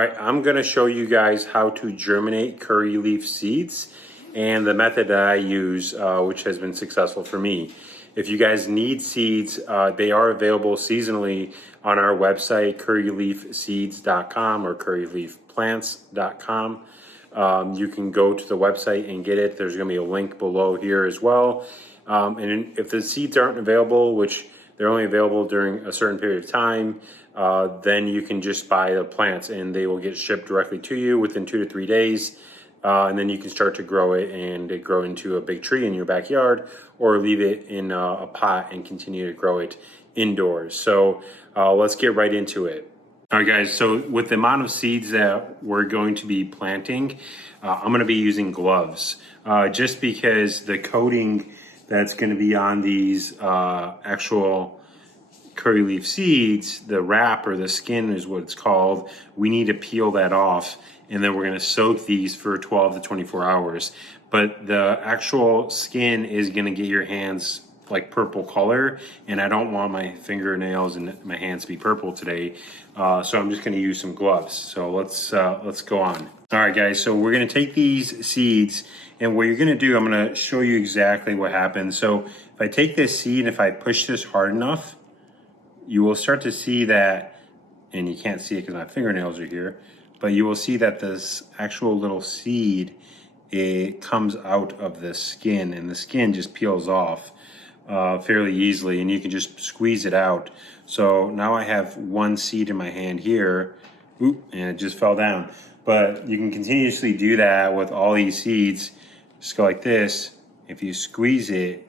right, I'm gonna show you guys how to germinate curry leaf seeds and the method that I use, which has been successful for me. If you guys need seeds, they are available seasonally on our website, curryleafseeds.com or curryleafplants.com. You can go to the website and get it. There's gonna be a link below here as well. And if the seeds aren't available, which they're only available during a certain period of time, then you can just buy the plants and they will get shipped directly to you within 2 to 3 days. And then you can start to grow it and it grow into a big tree in your backyard, or leave it in a pot and continue to grow it indoors. So let's get right into it. All right, guys, so with the amount of seeds that we're going to be planting, I'm going to be using gloves, just because the coating that's going to be on these actual curry leaf seeds, the wrap or the skin is what it's called, we need to peel that off, and then we're going to soak these for 12 to 24 hours. But the actual skin is going to get your hands like purple color, and I don't want my fingernails and my hands to be purple today, so I'm just going to use some gloves. So let's go on. All right, guys, so we're going to take these seeds, and what you're going to do, I'm going to show you exactly what happens. So if I take this seed, if I push this hard enough, you will start to see that, and you can't see it because my fingernails are here, but you will see that this actual little seed, it comes out of the skin, and the skin just peels off fairly easily, and you can just squeeze it out. So now I have one seed in my hand here. Oop, and it just fell down. But you can continuously do that with all these seeds. Just go like this. If you squeeze it,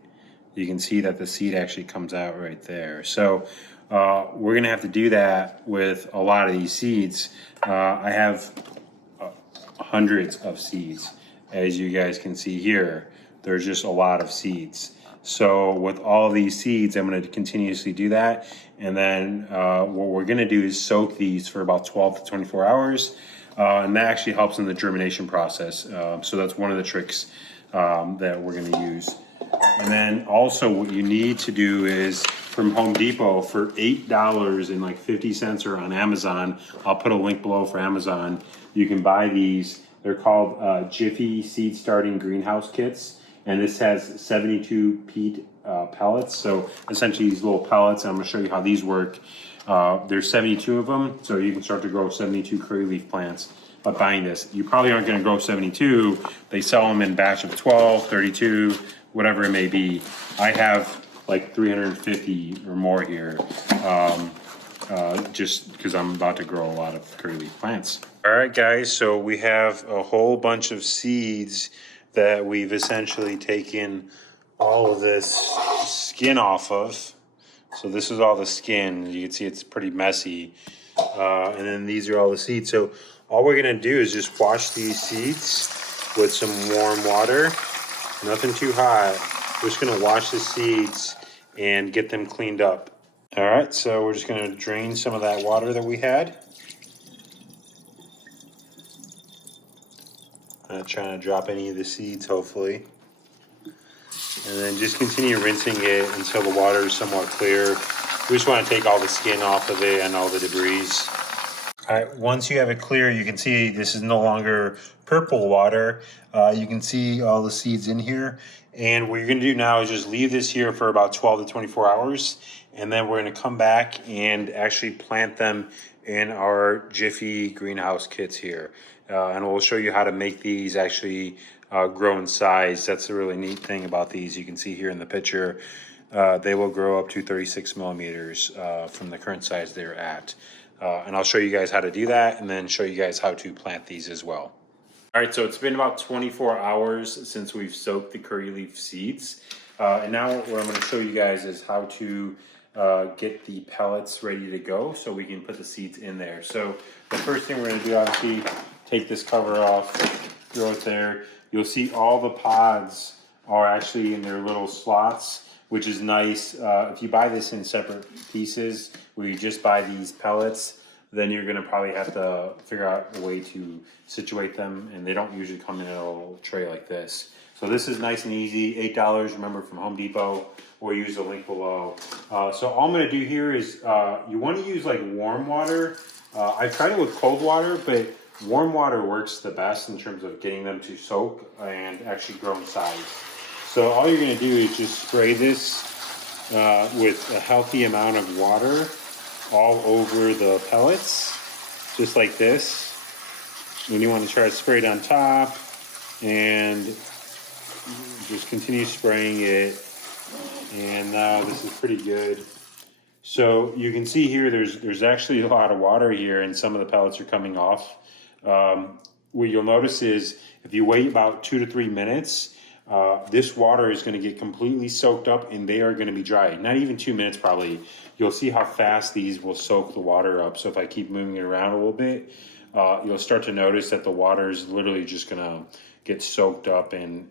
you can see that the seed actually comes out right there. So we're gonna have to do that with a lot of these seeds. I have hundreds of seeds. As you guys can see here, there's just a lot of seeds. So with all these seeds, I'm going to continuously do that. And then what we're going to do is soak these for about 12 to 24 hours. And that actually helps in the germination process. So that's one of the tricks that we're going to use. And then also what you need to do is, from Home Depot, for $8.50 or on Amazon, I'll put a link below for Amazon, you can buy these. They're called Jiffy Seed Starting Greenhouse Kits. And this has 72 peat pellets. So essentially these little pellets, and I'm gonna show you how these work. There's 72 of them, so you can start to grow 72 curry leaf plants by buying this. You probably aren't gonna grow 72. They sell them in batch of 12, 32, whatever it may be. I have like 350 or more here, just because I'm about to grow a lot of curry leaf plants. All right, guys, so we have a whole bunch of seeds that we've essentially taken all of this skin off of. So this is all the skin. You can see it's pretty messy. And then these are all the seeds. So all we're gonna do is just wash these seeds with some warm water. Nothing too hot. We're just gonna wash the seeds and get them cleaned up. All right, so we're just gonna drain some of that water that we had. Not trying to drop any of the seeds, hopefully. And then just continue rinsing it until the water is somewhat clear. We just want to take all the skin off of it and all the debris. All right, once you have it clear, you can see this is no longer purple water. You can see all the seeds in here. And what you're gonna do now is just leave this here for about 12 to 24 hours. And then we're gonna come back and actually plant them in our Jiffy greenhouse kits here. And we'll show you how to make these actually grow in size. That's a really neat thing about these. You can see here in the picture, they will grow up to 36 millimeters from the current size they're at. And I'll show you guys how to do that, and then show you guys how to plant these as well. All right, so it's been about 24 hours since we've soaked the curry leaf seeds. And now what I'm gonna show you guys is how to get the pellets ready to go so we can put the seeds in there. So the first thing we're gonna do, obviously, take this cover off, throw it there. You'll see all the pods are actually in their little slots, which is nice. If you buy this in separate pieces, where you just buy these pellets, then you're gonna probably have to figure out a way to situate them, and they don't usually come in a little tray like this. So this is nice and easy, $8, remember, from Home Depot, or use the link below. So all I'm gonna do here is, you wanna use like warm water. I've tried it with cold water, but warm water works the best in terms of getting them to soak and actually grow in size. So all you're gonna do is just spray this with a healthy amount of water all over the pellets, just like this. And you want to try to spray it on top and just continue spraying it. And now this is pretty good. So you can see here there's actually a lot of water here, and some of the pellets are coming off. What you'll notice is if you wait about 2 to 3 minutes, this water is going to get completely soaked up and they are going to be dry. Not even 2 minutes probably. You'll see how fast these will soak the water up. So if I keep moving it around a little bit, you'll start to notice that the water is literally just going to get soaked up, and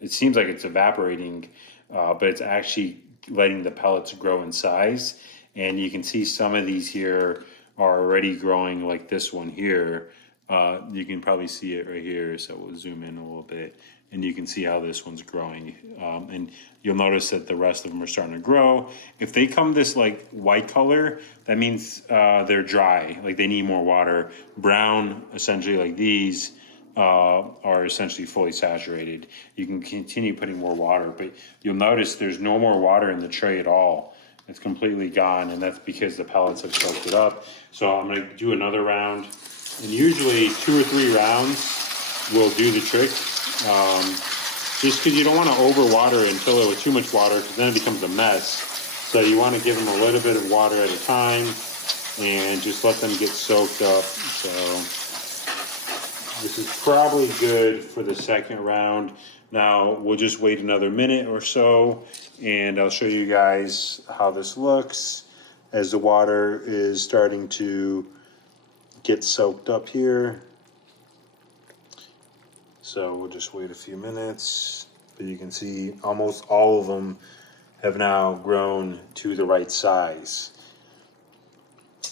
it seems like it's evaporating, but it's actually letting the pellets grow in size. And you can see some of these here are already growing, like this one here. You can probably see it right here, so we'll zoom in a little bit, and you can see how this one's growing. And you'll notice that the rest of them are starting to grow. If they come this like white color, that means they're dry, like they need more water. Brown, essentially like these, are essentially fully saturated. You can continue putting more water, but you'll notice there's no more water in the tray at all. It's completely gone, and that's because the pellets have soaked it up. So I'm gonna do another round, and usually 2 or 3 rounds will do the trick. Just because you don't want to overwater and fill it with too much water, because then it becomes a mess. So you want to give them a little bit of water at a time and just let them get soaked up. So this is probably good for the second round. Now we'll just wait another minute or so, and I'll show you guys how this looks as the water is starting to get soaked up here. So we'll just wait a few minutes, but you can see almost all of them have now grown to the right size.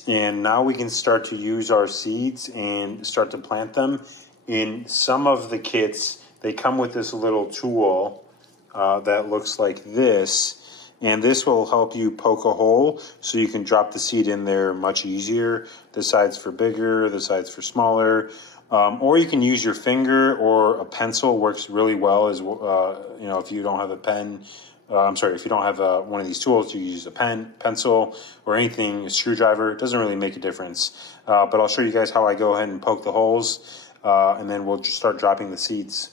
And now we can start to use our seeds and start to plant them. In some of the kits, they come with this little tool that looks like this, and this will help you poke a hole so you can drop the seed in there much easier. The side's for bigger, the side's for smaller. Or you can use your finger, or a pencil works really well as you know, if you don't have a pen. If you don't have one of these tools, you use a pen, pencil, or anything, a screwdriver. It doesn't really make a difference. But I'll show you guys how I go ahead and poke the holes, and then we'll just start dropping the seeds.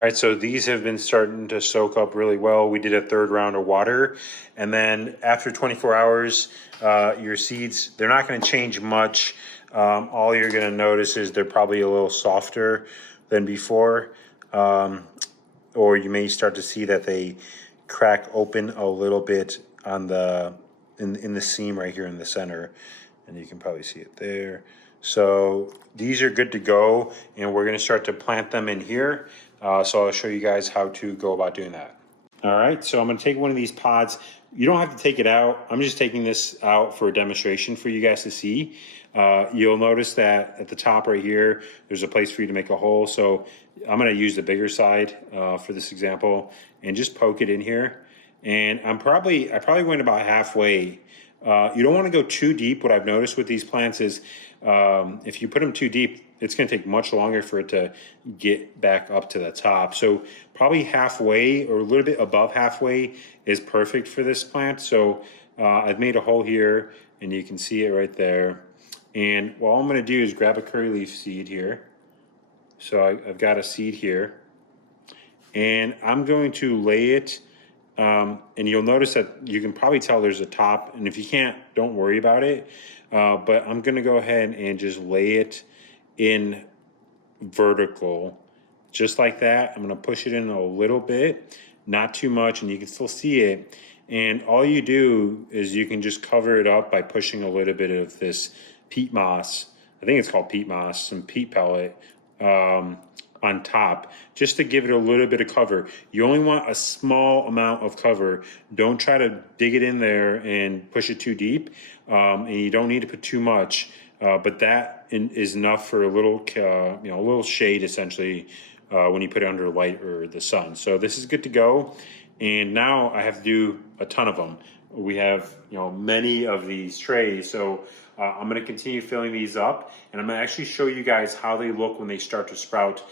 All right, so these have been starting to soak up really well. We did a 3rd round of water, and then after 24 hours, your seeds, they're not going to change much. All you're going to notice is they're probably a little softer than before, or you may start to see that they crack open a little bit on the in the seam right here in the center, and you can probably see it there. So these are good to go, and we're going to start to plant them in here. So I'll show you guys how to go about doing that. All right, so I'm going to take one of these pods. You don't have to take it out. I'm just taking this out for a demonstration for you guys to see. You'll notice that at the top right here, there's a place for you to make a hole. So I'm going to use the bigger side for this example and just poke it in here. And I probably went about halfway. You don't want to go too deep. What I've noticed with these plants is if you put them too deep, it's going to take much longer for it to get back up to the top. So probably halfway or a little bit above halfway is perfect for this plant. So I've made a hole here, and you can see it right there. And what I'm going to do is grab a curry leaf seed here. So I've got a seed here, and I'm going to lay it. And you'll notice that you can probably tell there's a top, and if you can't, don't worry about it. But I'm going to go ahead and just lay it in vertical, just like that. I'm going to push it in a little bit, not too much, and you can still see it. And all you do is you can just cover it up by pushing a little bit of this peat moss. I think it's called peat moss, some peat pellet on top, just to give it a little bit of cover. You only want a small amount of cover. Don't try to dig it in there and push it too deep, and you don't need to put too much. but that is enough for a little, a little shade essentially when you put it under light or the sun. So this is good to go. And now I have to do a ton of them. We have, many of these trays. So I'm going to continue filling these up, and I'm going to actually show you guys how they look when they start to sprout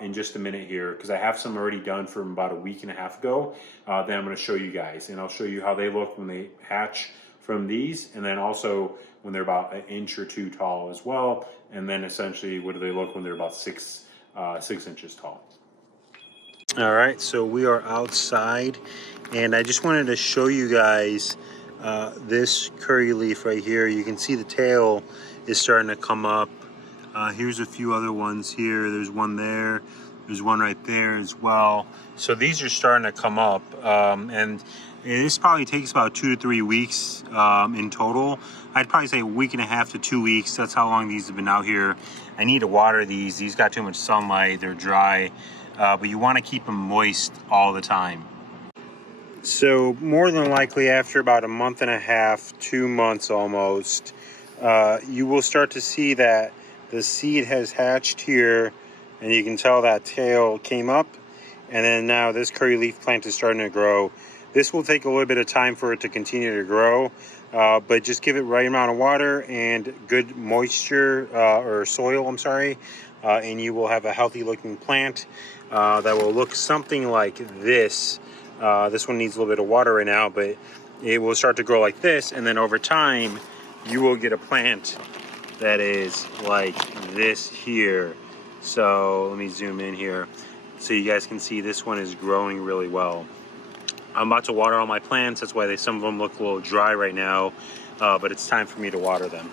in just a minute here, because I have some already done from about a week and a half ago. Then I'm going to show you guys, and I'll show you how they look when they hatch from these, and then also when they're about an inch or two tall as well. And then essentially, what do they look when they're about 6 inches tall? All right, so we are outside, and I just wanted to show you guys this curry leaf right here. You can see the tail is starting to come up. Here's a few other ones here. There's one there. There's one right there as well. So these are starting to come up, and this probably takes about 2 to 3 weeks in total. I'd probably say a week and a half to 2 weeks. That's how long these have been out here. I need to water these. These got too much sunlight. They're dry, but you want to keep them moist all the time. So more than likely after about a month and a half, 2 months almost, you will start to see that the seed has hatched here, and you can tell that tail came up, and then now this curry leaf plant is starting to grow. This will take a little bit of time for it to continue to grow, but just give it right amount of water and good moisture, or soil, I'm sorry, and you will have a healthy looking plant that will look something like this. This one needs a little bit of water right now, but it will start to grow like this, and then over time you will get a plant that is like this here. So let me zoom in here so you guys can see this one is growing really well. I'm about to water all my plants. That's why some of them look a little dry right now, but it's time for me to water them.